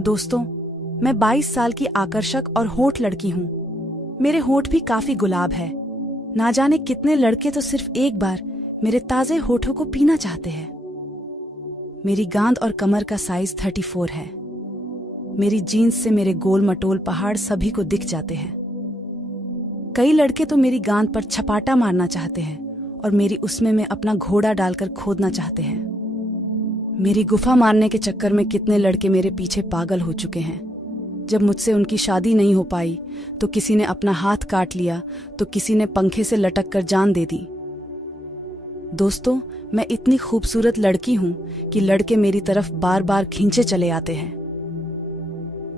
दोस्तों, मैं 22 साल की आकर्षक और होठ लड़की हूँ। मेरे होठ भी काफी गुलाब है। ना जाने कितने लड़के तो सिर्फ एक बार मेरे ताजे होठों को पीना चाहते हैं। मेरी गांद और कमर का साइज 34 है। मेरी जीन्स से मेरे गोल मटोल पहाड़ सभी को दिख जाते हैं। कई लड़के तो मेरी गांद पर छपाटा मारना चाहते हैं और मेरी उसमें में अपना घोड़ा डालकर खोदना चाहते हैं। मेरी गुफा मारने के चक्कर में कितने लड़के मेरे पीछे पागल हो चुके हैं। जब मुझसे उनकी शादी नहीं हो पाई तो किसी ने अपना हाथ काट लिया तो किसी ने पंखे से लटक कर जान दे दी। दोस्तों, मैं इतनी खूबसूरत लड़की हूं कि लड़के मेरी तरफ बार बार खींचे चले आते हैं।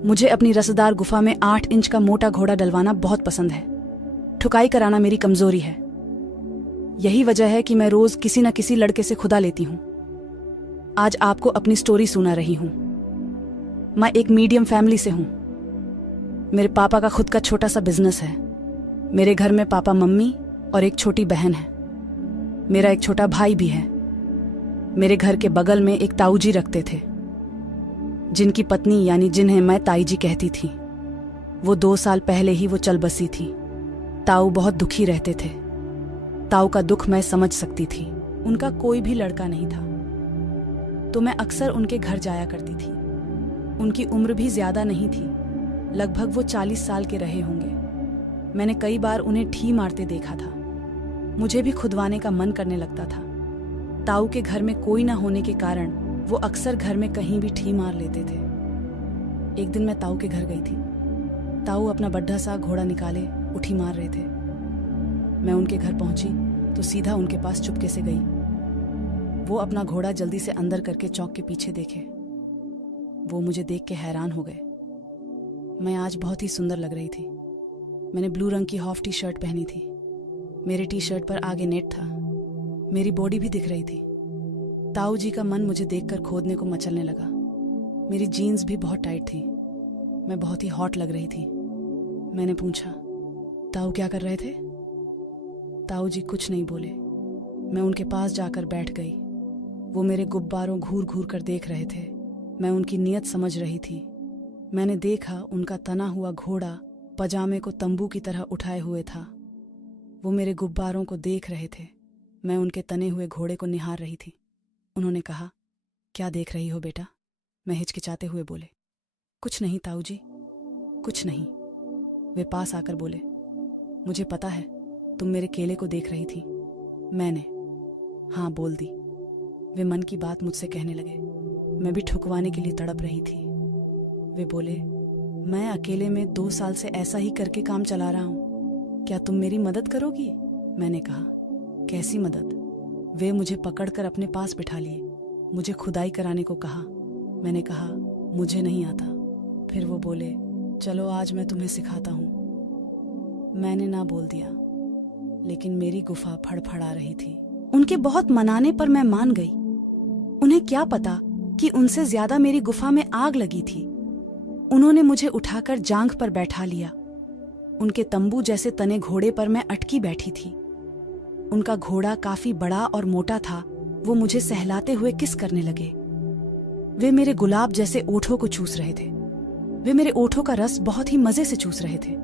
मुझे अपनी रसदार गुफा में 8 इंच का मोटा घोड़ा डलवाना बहुत पसंद है। ठुकाई कराना मेरी कमजोरी है। यही वजह है कि मैं रोज किसी न किसी लड़के से खुदा लेती हूं। आज आपको अपनी स्टोरी सुना रही हूं। मैं एक मीडियम फैमिली से हूं। मेरे पापा का खुद का छोटा सा बिजनेस है। मेरे घर में पापा, मम्मी और एक छोटी बहन है। मेरा एक छोटा भाई भी है। मेरे घर के बगल में एक ताऊ जी रखते थे, जिनकी पत्नी यानी जिन्हें मैं ताई जी कहती थी, वो 2 साल पहले ही वो चल बसी थी। ताऊ बहुत दुखी रहते थे। ताऊ का दुख मैं समझ सकती थी। उनका कोई भी लड़का नहीं था, तो मैं अक्सर उनके घर जाया करती थी। उनकी उम्र भी ज्यादा नहीं थी, लगभग वो 40 साल के रहे होंगे। मैंने कई बार उन्हें ठी मारते देखा था। मुझे भी खुदवाने का मन करने लगता था। ताऊ के घर में कोई ना होने के कारण वो अक्सर घर में कहीं भी ठी मार लेते थे। एक दिन मैं ताऊ के घर गई थी। ताऊ अपना बड्ढा सा घोड़ा निकाले उठी मार रहे थे। मैं उनके घर पहुंची तो सीधा उनके पास चुपके से गई। वो अपना घोड़ा जल्दी से अंदर करके चौक के पीछे देखे। वो मुझे देख के हैरान हो गए। मैं आज बहुत ही सुंदर लग रही थी। मैंने ब्लू रंग की हाफ टी शर्ट पहनी थी। मेरी टी शर्ट पर आगे नेट था। मेरी बॉडी भी दिख रही थी। ताऊ जी का मन मुझे देखकर खोदने को मचलने लगा। मेरी जीन्स भी बहुत टाइट थी। मैं बहुत ही हॉट लग रही थी। मैंने पूछा, ताऊ क्या कर रहे थे? ताऊ जी कुछ नहीं बोले। मैं उनके पास जाकर बैठ गई। वो मेरे गुब्बारों घूर घूर कर देख रहे थे। मैं उनकी नीयत समझ रही थी। मैंने देखा उनका तना हुआ घोड़ा पजामे को तंबू की तरह उठाए हुए था। वो मेरे गुब्बारों को देख रहे थे। मैं उनके तने हुए घोड़े को निहार रही थी। उन्होंने कहा, क्या देख रही हो बेटा? मैं हिचकिचाते हुए बोले, कुछ नहीं ताऊ जी, कुछ नहीं। वे पास आकर बोले, मुझे पता है तुम मेरे केले को देख रही थी। मैंने हाँ बोल दी। वे मन की बात मुझसे कहने लगे। मैं भी ठुकवाने के लिए तड़प रही थी। वे बोले, मैं अकेले में 2 साल से ऐसा ही करके काम चला रहा हूँ। क्या तुम मेरी मदद करोगी? मैंने कहा, कैसी मदद? वे मुझे पकड़कर अपने पास बिठा लिए। मुझे खुदाई कराने को कहा। मैंने कहा, मुझे नहीं आता। फिर वो बोले, चलो आज मैं तुम्हें सिखाता हूँ। मैंने ना बोल दिया, लेकिन मेरी गुफा फड़फड़ा रही थी। उनके बहुत मनाने पर मैं मान गई। उन्हें क्या पता कि उनसे ज्यादा मेरी गुफा में आग लगी थी। उन्होंने मुझे उठाकर जांघ पर बैठा लिया। उनके तंबू जैसे तने घोड़े पर मैं अटकी बैठी थी। उनका घोड़ा काफी बड़ा और मोटा था। वो मुझे सहलाते हुए किस करने लगे। वे मेरे गुलाब जैसे ओठों को चूस रहे थे। वे मेरे ओठों का रस बहुत ही मजे से चूस रहे थे।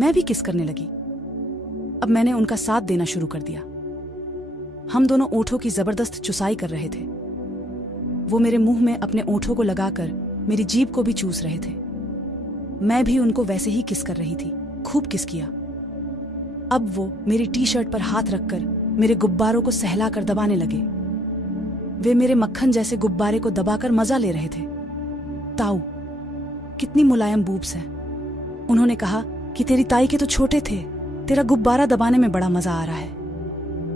मैं भी किस करने लगी। अब मैंने उनका साथ देना शुरू कर दिया। हम दोनों ओठों की जबरदस्त चुसाई कर रहे थे। वो मेरे मुंह में अपने ओठों को लगाकर मेरी जीभ को भी चूस रहे थे। मैं भी उनको वैसे ही किस कर रही थी। खूब किस किया। अब वो मेरी टी शर्ट पर हाथ रखकर मेरे गुब्बारों को सहलाकर दबाने लगे। वे मेरे मक्खन जैसे गुब्बारे को दबाकर मजा ले रहे थे। ताऊ, कितनी मुलायम बूब्स हैं। उन्होंने कहा कि तेरी ताई के तो छोटे थे, तेरा गुब्बारा दबाने में बड़ा मजा आ रहा है।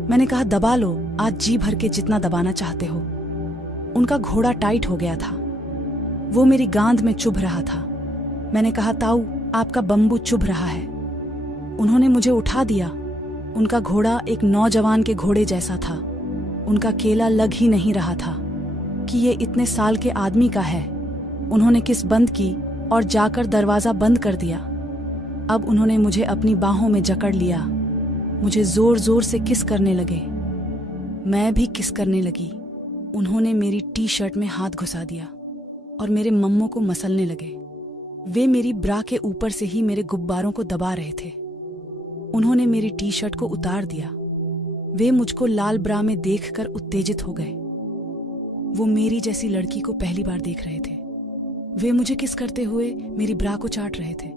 मैंने कहा, दबा लो आज जी भर के जितना दबाना चाहते हो। उनका घोड़ा टाइट हो गया था। वो मेरी गांद में चुभ रहा था। मैंने कहा, ताऊ आपका बम्बू चुभ रहा है। उन्होंने मुझे उठा दिया। उनका घोड़ा एक नौजवान के घोड़े जैसा था। उनका केला लग ही नहीं रहा था कि ये इतने साल के आदमी का है। उन्होंने किस बंद की और जाकर दरवाजा बंद कर दिया। अब उन्होंने मुझे अपनी बाहों में जकड़ लिया। मुझे जोर जोर से किस करने लगे। मैं भी किस करने लगी। उन्होंने मेरी टी शर्ट में हाथ घुसा दिया। और मेरे मम्मों को मसलने लगे। वे मेरी ब्रा के ऊपर से ही मेरे गुब्बारों को दबा रहे थे। उन्होंने मेरी टी शर्ट को उतार दिया। वे मुझको लाल ब्रा में देखकर उत्तेजित हो गए। वो मेरी जैसी लड़की को पहली बार देख रहे थे। वे मुझे किस करते हुए मेरी ब्रा को चाट रहे थे।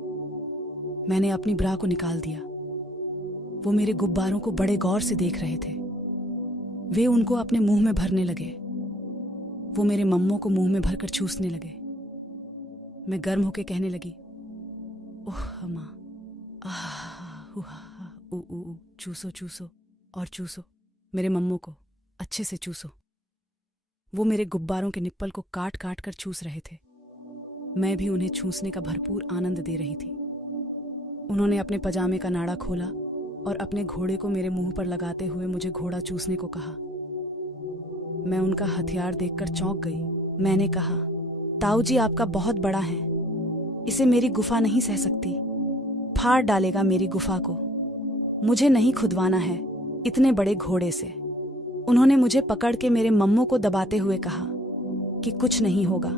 मैंने अपनी ब्रा को निकाल दिया। वो मेरे गुब्बारों को बड़े गौर से देख रहे थे। वे उनको अपने मुंह में भरने लगे। वो मेरे मम्मों को मुंह में भरकर चूसने लगे। मैं गर्म होके कहने लगी, ओह माँ, चूसो चूसो और चूसो, मेरे मम्मों को अच्छे से चूसो। वो मेरे गुब्बारों के निप्पल को काट काट कर चूस रहे थे। मैं भी उन्हें चूसने का भरपूर आनंद दे रही थी। उन्होंने अपने पजामे का नाड़ा खोला और अपने घोड़े को मेरे मुंह पर लगाते हुए मुझे घोड़ा चूसने को कहा। मैं उनका हथियार देखकर चौंक गई। मैंने कहा, ताऊ जी आपका बहुत बड़ा है, इसे मेरी गुफा नहीं सह सकती, फाड़ डालेगा मेरी गुफा को। मुझे नहीं खुदवाना है इतने बड़े घोड़े से। उन्होंने मुझे पकड़ के मेरे मम्मों को दबाते हुए कहा कि कुछ नहीं होगा,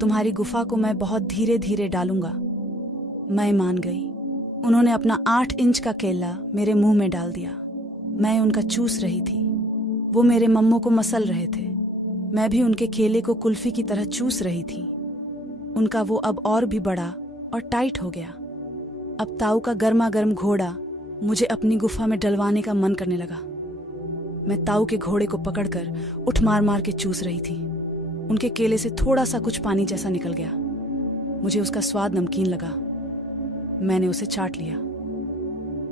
तुम्हारी गुफा को मैं बहुत धीरे धीरे डालूंगा। मैं मान गई। उन्होंने अपना 8 इंच का केला मेरे मुंह में डाल दिया। मैं उनका चूस रही थी। वो मेरे मम्मों को मसल रहे थे। मैं भी उनके केले को कुल्फी की तरह चूस रही थी। उनका वो अब और भी बड़ा और टाइट हो गया। अब ताऊ का गर्मा गर्म घोड़ा मुझे अपनी गुफा में डलवाने का मन करने लगा। मैं ताऊ के घोड़े को पकड़कर उठ मार मार के चूस रही थी। उनके केले से थोड़ा सा कुछ पानी जैसा निकल गया। मुझे उसका स्वाद नमकीन लगा। मैंने उसे चाट लिया।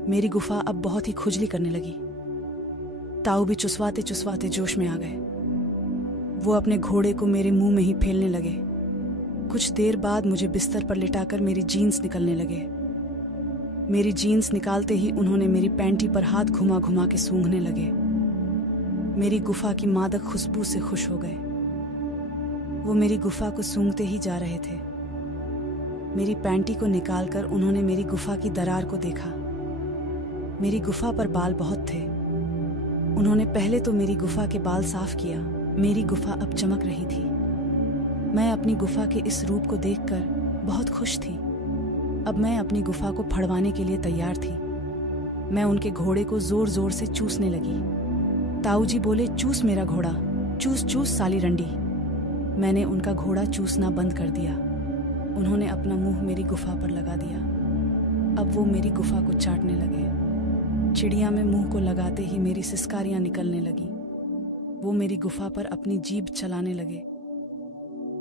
मेरी गुफा अब बहुत ही खुजली करने लगी। ताऊ भी चुसवाते चुसवाते जोश में आ गए। वो अपने घोड़े को मेरे मुंह में ही फेलने लगे। कुछ देर बाद मुझे बिस्तर पर लिटाकर मेरी जीन्स निकलने लगे। मेरी जीन्स निकालते ही उन्होंने मेरी पैंटी पर हाथ घुमा घुमा के सूंघने लगे। मेरी गुफा की मादक खुशबू से खुश हो गए। वो मेरी गुफा को सूंघते ही जा रहे थे। मेरी पैंटी को निकालकर उन्होंने मेरी गुफा की दरार को देखा। मेरी गुफा पर बाल बहुत थे। उन्होंने पहले तो मेरी गुफा के बाल साफ किया। मेरी गुफा अब चमक रही थी। मैं अपनी गुफा के इस रूप को देखकर बहुत खुश थी। अब मैं अपनी गुफा को फड़वाने के लिए तैयार थी। मैं उनके घोड़े को जोर जोर से चूसने लगी। ताऊ जी बोले, चूस मेरा घोड़ा, चूस चूस साली रंडी। मैंने उनका घोड़ा चूसना बंद कर दिया। उन्होंने अपना मुंह मेरी गुफा पर लगा दिया। अब वो मेरी गुफा को चाटने लगे। चिड़िया में मुंह को लगाते ही मेरी सिसकारियां निकलने लगी। वो मेरी गुफा पर अपनी जीभ चलाने लगे।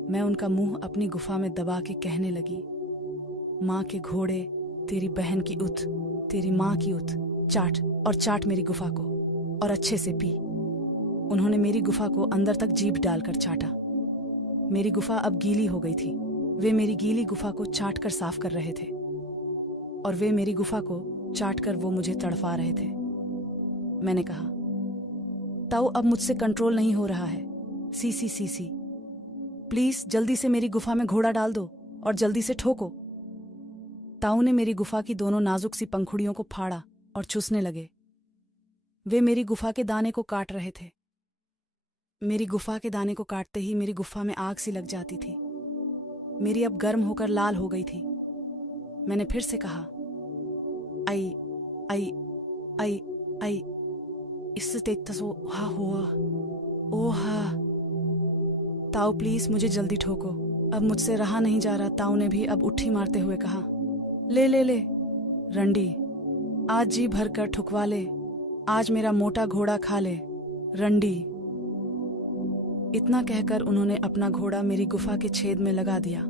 मैं उनका मुंह अपनी गुफा में दबा के कहने लगी, माँ के घोड़े, तेरी बहन की उत, तेरी माँ की उत, चाट और चाट मेरी गुफा को और अच्छे से पी। उन्होंने मेरी गुफा को अंदर तक जीभ डालकर चाटा। मेरी गुफा अब गीली हो गई थी। वे मेरी गीली गुफा को चाट कर साफ कर रहे थे और वे मेरी गुफा को चाट कर वो मुझे तड़फा रहे थे। मैंने कहा, ताऊ अब मुझसे कंट्रोल नहीं हो रहा है। सी सी सी सी, प्लीज जल्दी से मेरी गुफा में घोड़ा डाल दो और जल्दी से ठोको। ताऊ ने मेरी गुफा की दोनों नाजुक सी पंखुड़ियों को फाड़ा और चूसने लगे। वे मेरी गुफा के दाने को काट रहे थे। मेरी गुफा के दाने को काटते ही मेरी गुफा में आग सी लग जाती थी। मेरी अब गर्म होकर लाल हो गई थी। मैंने फिर से कहा, आई आई आई आई, इससे तेज तसो हा हुआ, ओ हा। ताऊ प्लीज मुझे जल्दी ठोको, अब मुझसे रहा नहीं जा रहा। ताऊ ने भी अब उठी मारते हुए कहा, ले ले ले रंडी, आज जी भर कर ठुकवा ले, आज मेरा मोटा घोड़ा खा ले रंडी। इतना कहकर उन्होंने अपना घोड़ा मेरी गुफा के छेद में लगा दिया।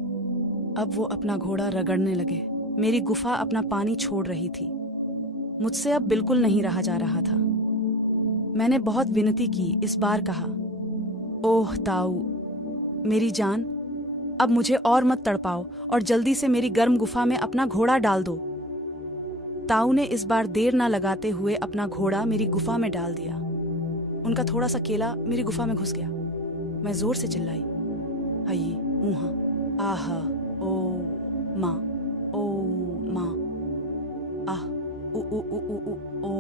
अब वो अपना घोड़ा रगड़ने लगे। मेरी गुफा अपना पानी छोड़ रही थी। मुझसे अब बिल्कुल नहीं रहा जा रहा था। मैंने बहुत विनती की। इस बार कहा, ओह ताऊ मेरी जान, अब मुझे और मत तड़पाओ और जल्दी से मेरी गर्म गुफा में अपना घोड़ा डाल दो। ताऊ ने इस बार देर ना लगाते हुए अपना घोड़ा मेरी गुफा में डाल दिया। उनका थोड़ा सा केला मेरी गुफा में घुस गया। मैं जोर से चिल्लाई, हई ऊहा आहा ओ माँ, ओ माँ, आह उ उ उ उ उ ओ।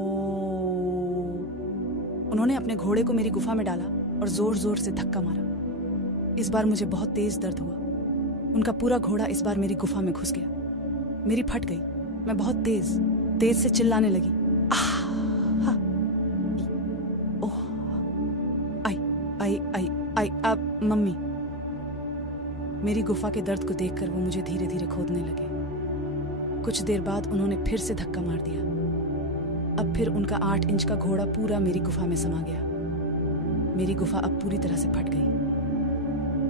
उन्होंने अपने घोड़े को मेरी गुफा में डाला और जोर जोर से धक्का मारा। इस बार मुझे बहुत तेज दर्द हुआ। उनका पूरा घोड़ा इस बार मेरी गुफा में घुस गया। मेरी फट गई। मैं बहुत तेज से चिल्लाने लगी। ओह, आई अब मम्मी। मेरी गुफा के दर्द को देखकर वो मुझे धीरे धीरे खोदने लगे। कुछ देर बाद उन्होंने फिर से धक्का मार दिया। अब फिर उनका 8 इंच का घोड़ा पूरा मेरी गुफा में समा गया। मेरी गुफा अब पूरी तरह से फट गई।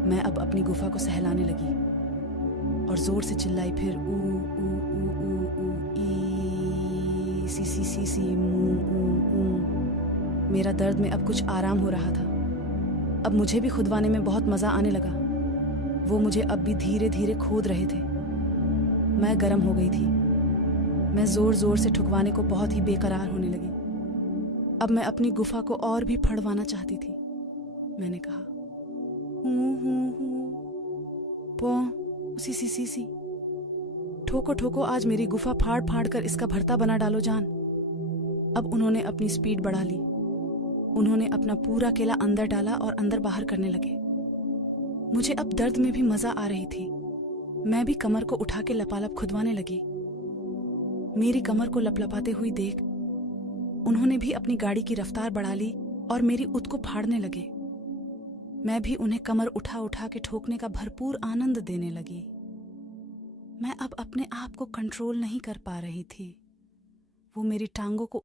मैं अब अपनी गुफा को सहलाने लगी और जोर से चिल्लाई फिर ऊ ऊ ऊ ऊ ऊ ई सी मू। मेरा दर्द में अब कुछ आराम हो रहा था। अब मुझे भी खुदवाने में बहुत मजा आने लगा। वो मुझे अब भी धीरे धीरे खोद रहे थे। मैं गर्म हो गई थी। मैं जोर जोर से ठुकवाने को बहुत ही बेकरार होने लगी। अब मैं अपनी गुफा को और भी फड़वाना चाहती थी। मैंने कहा सी ठोको ठोको, आज मेरी गुफा फाड़ फाड़ कर इसका भरता बना डालो जान। अब उन्होंने अपनी स्पीड बढ़ा ली। उन्होंने अपना पूरा केला अंदर डाला और अंदर बाहर करने लगे। मुझे अब दर्द में भी मजा आ रही थी। मैं भी कमर को उठा के लपालप खुदवाने लगी। मेरी कमर को लपलपाते हुई देख उन्होंने भी अपनी गाड़ी की रफ्तार बढ़ा ली और मेरी उत को फाड़ने लगे। मैं भी उन्हें कमर उठा उठा के ठोकने का भरपूर आनंद देने लगी। मैं अब अपने आप को कंट्रोल नहीं कर पा रही थी। वो मेरी टांगों को